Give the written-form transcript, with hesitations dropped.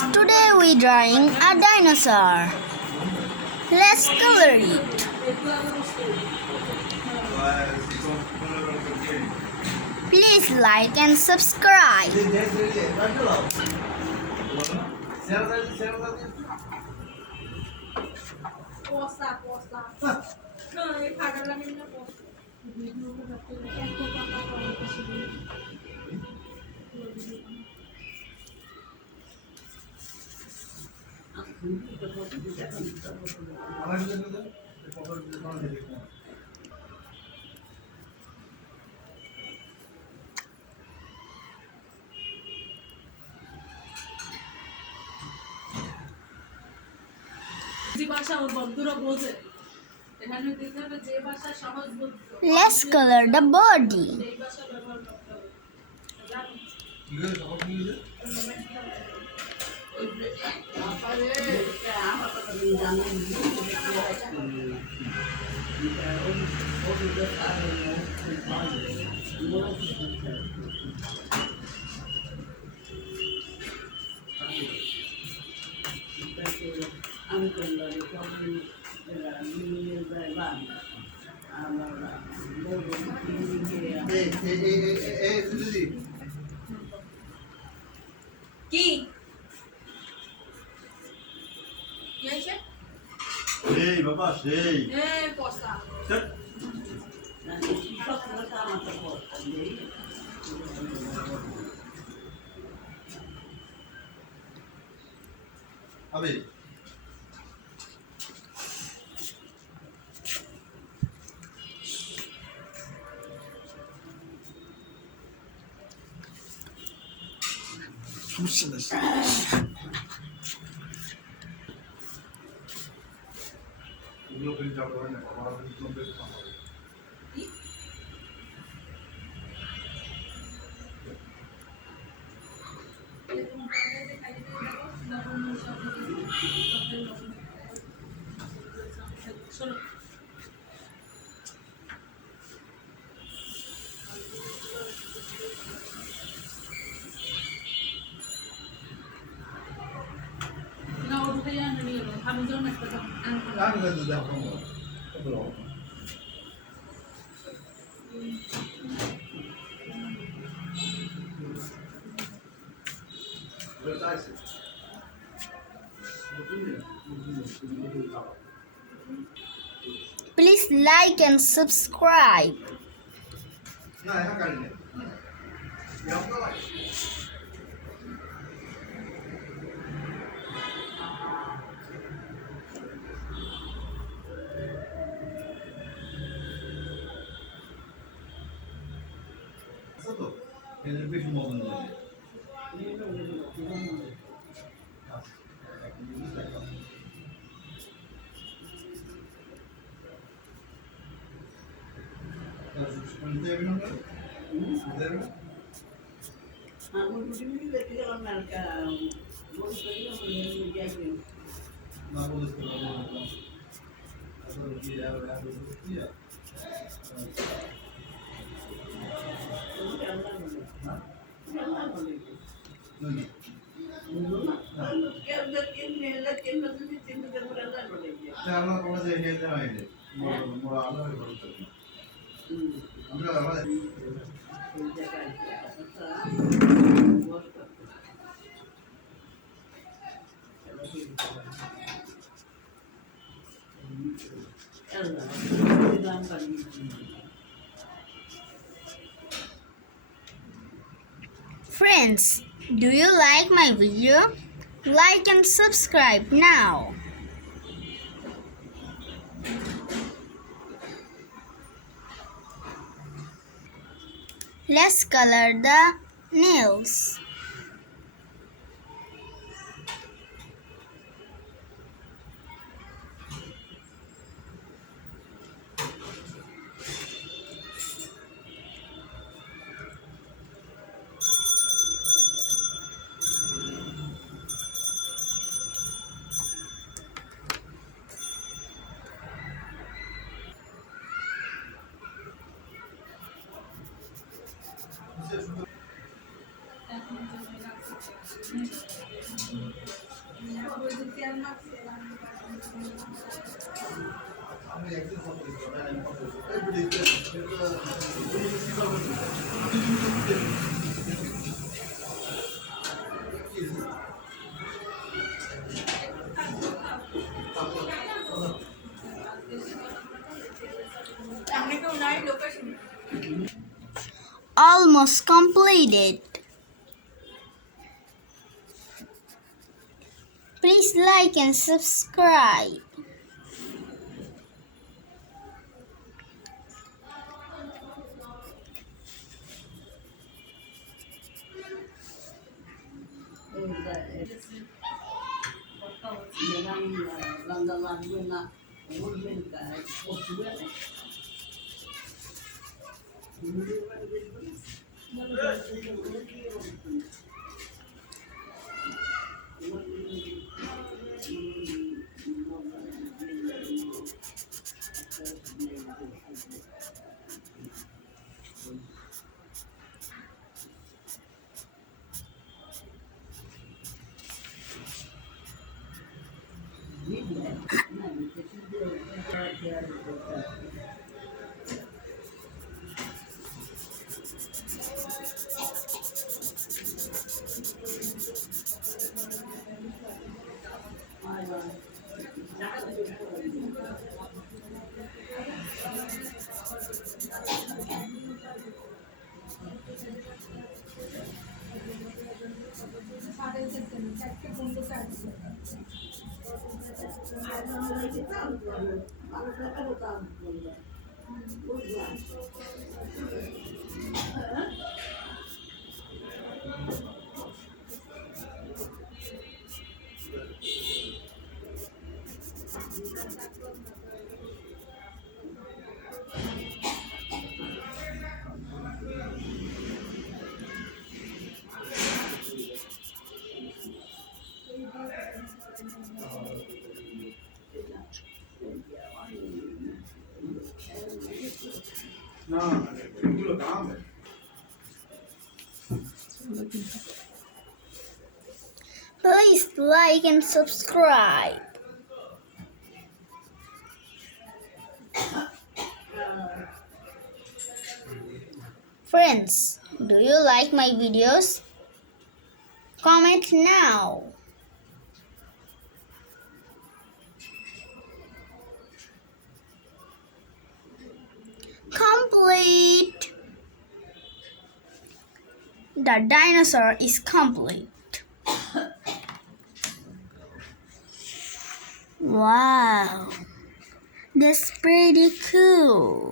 Today we drawing a dinosaur. Let's color it. Please like and subscribe. Let's color the body. কি হয়েছে সেই বাবা সেই পস্তা আবে এগুলো প্রিন্ট আউট হয় না বাবা প্রিন্ট বেশ কম হয় আমি কিন্তু দেখো বলো Please like and subscribe. না এটা কারি না তো এর বেশি মজা নেই Friends, do you like my video? Like and subscribe now. Let's color the nails. Almost completed. Please like and subscribe. না এগুলো দাম Please like and subscribe. Friends, do you like my videos? Comment now. Complete. The dinosaur is complete. Wow, that's pretty cool.